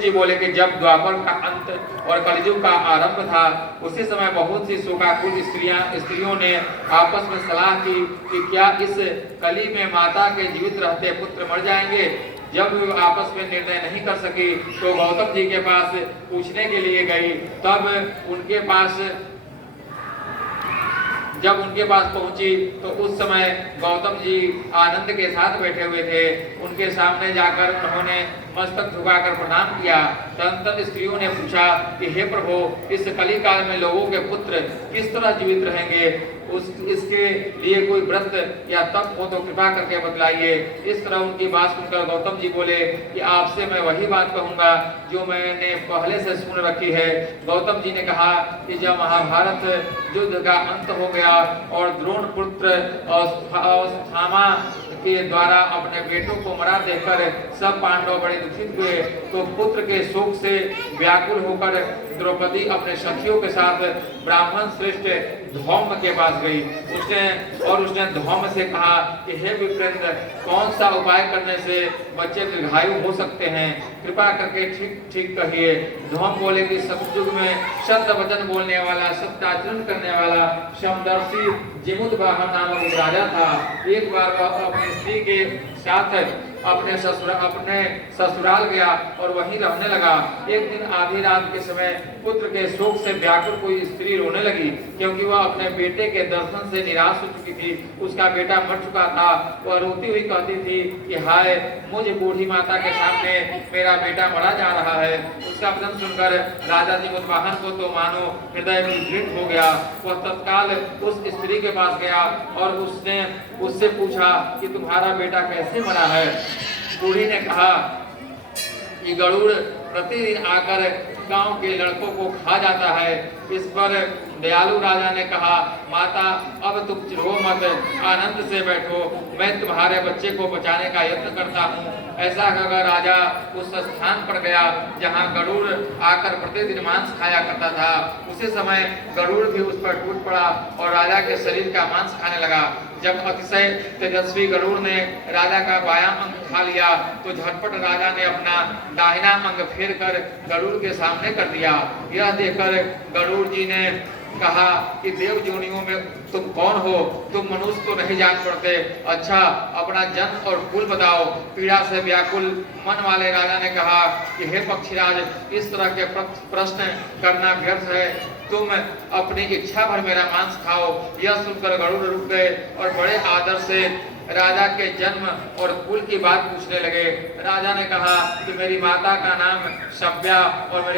जी बोले कि जब द्वापर का अंत और कलयुग का आरंभ था, उसी समय बहुत सी शोकाकुल स्त्रियों ने आपस में सलाह की कि क्या इस कली में माता के जीवित रहते पुत्र मर जाएंगे। जब वे आपस में निर्णय नहीं कर सकी तो गौतम जी के पास पूछने के लिए गई। जब उनके पास पहुंची तो उस समय गौतम जी आनंद के साथ बैठे हुए थे। उनके सामने जाकर उन्होंने मस्तक झुकाकर प्रणाम किया। तदनंतर स्त्रियों ने पूछा कि हे प्रभु, इस कली काल में लोगों के पुत्र किस तरह जीवित रहेंगे, इसके लिए कोई व्रत या तप हो तो कृपा करके बतलाइए। इस तरह उनकी बात सुनकर गौतम जी बोले कि आपसे मैं वही बात कहूंगा जो मैंने पहले से सुन रखी है। गौतम जी ने कहा कि जब महाभारत युद्ध का अंत हो गया और द्रोण पुत्र अश्वत्थामा के द्वारा अपने बेटों को मरा देखकर सब पांडव बड़े दुखित हुए, तो पुत्र के शोक से व्याकुल होकर द्रौपदी अपने सखियों के साथ ब्राह्मण श्रेष्ठ धौम्य के पास गई। उसने धौम्य से कहा कि हे विप्रेंद्र, कौन सा उपाय करने से बच्चे दीर्घायु हो सकते हैं, कृपा करके ठीक कहिए। धौम्य बोले कि सतयुग में सत्य वचन बोलने वाला, सत्याचरण करने वाला समदर्शी जिमुतवाहन नामक एक राजा था। एक बार वह अपनी स्त्री के साथ अपने ससुराल गया और वहीं रहने लगा। एक दिन आधी रात के समय पुत्र के शोक से व्याकुल कोई स्त्री रोने लगी, क्योंकि वह अपने बेटे के दर्शन से निराश हो चुकी थी। उसका बेटा मर चुका था। वह रोती हुई कहती थी कि हाय, मुझ बूढ़ी माता के सामने मेरा बेटा मरा जा रहा है। उसका वचन सुनकर राजा जिमुतवाहन को तो मानो हृदय विदीर्ण हो गया। वह तत्काल उस स्त्री के पास गया और उसने उससे पूछा कि तुम्हारा बेटा कैसे मरा है। बूढ़ी ने कहा कि गरुड़ प्रतिदिन आकर गांव के लड़कों को खा जाता है। इस पर दयालु राजा ने कहा, माता अब तुम रो मत, आनंद से बैठो, मैं तुम्हारे बच्चे को बचाने का यत्न करता हूँ। ऐसा कहकर राजा उस स्थान पर गया जहाँ गरुड़ आकर प्रतिदिन मांस खाया करता था। उसी समय गरुड़ भी उस पर टूट पड़ा और राजा के शरीर का मांस खाने लगा। जब अतिशय तेजस्वी गरुड़ ने राजा का बायां अंग खा लिया तो झटपट राजा ने अपना दाहिना अंग फेर कर गरुड़ के सामने कर दिया। यह देखकर गरुड़ जी ने कहा कि देव योनियों में तुम कौन हो, तुम मनुष्य तो नहीं जान पड़ते। अच्छा, अपना जन्म और कुल बताओ। पीड़ा से व्याकुल मन वाले राजा ने कहा कि हे पक्षीराज, इस तरह के प्रश्न करना व्यर्थ है, तुम अपनी इच्छा भर मेरा मांस खाओ। यह सुनकर गरुड़ रुक गए और बड़े आदर से राजा के जन्म और कुल की बात पूछने लगे। राजा ने कहा कि मेरी माता का नाम सभ्या और